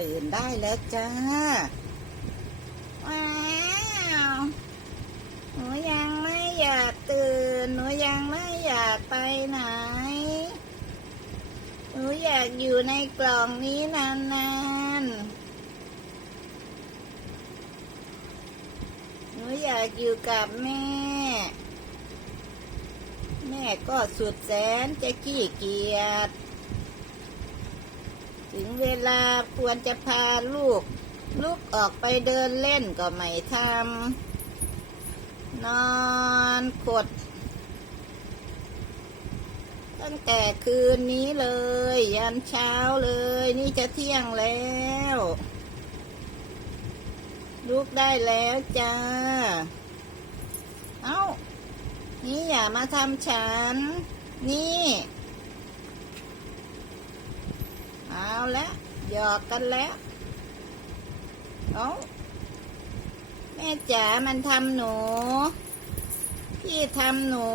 ตื่นได้แล้วจ้า ว้าวหนูยังไม่อยากตื่น หนูยังไม่อยากไปไหน หนูอยากอยู่ในกล่องนี้นานๆ หนูอยากอยู่กับแม่ แม่ก็สุดแสนจะขี้เกียจ ถึงเวลาควรจะพาลูก ลูกออกไปเดินเล่นก็ไม่ทำนอนขด ตั้งแต่คืนนี้เลย ยันเช้าเลย นี่จะเที่ยงแล้วลูกได้แล้วจ้า เอ้า นี่อย่ามาทำฉัน นี่ เอาละหยอกกันแล้วเอาแม่จ๋ามันทำหนู พี่ทำหนู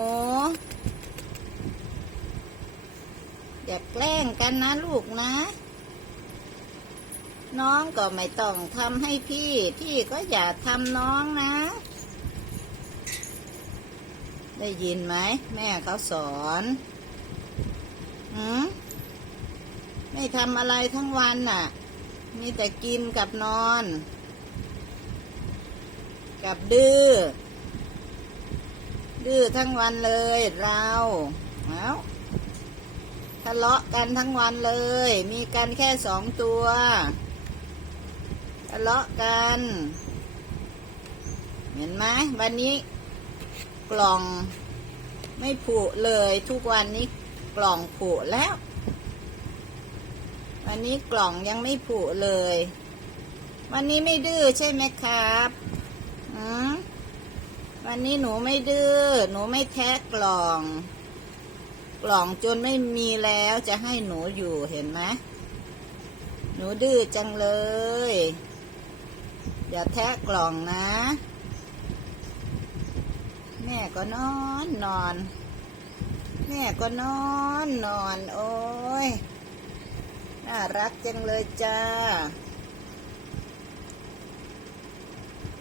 อย่าแกล้งกันนะลูกนะ น้องก็ไม่ต้องทำให้พี่ พี่ก็อย่าทำน้องนะ ได้ยินไหม แม่เขาสอนหืม ไม่ทำอะไรทั้งวันน่ะ มีแต่กินกับนอน กับดื้อ ดื้อทั้งวันเลยเราเอาทะเลาะกันทั้งวันเลย มีกันแค่สองตัว ทะเลาะกัน เห็นไหมวันนี้กล่องไม่ผุเลยทุกวันนี้กล่องผุแล้ว วันนี้กล่องยังไม่ผุเลย วันนี้ไม่ดื้อใช่ไหมครับอืมวันนี้หนูไม่ดื้อ หนูไม่แทะกล่อง กล่องจนไม่มีแล้วจะให้หนูอยู่เห็นไหมหนูดื้อจังเลยอย่าแทะกล่องนะ แม่ก็นอนนอน แม่ก็นอนนอน โอ้ย น่ารักจังเลยจ้า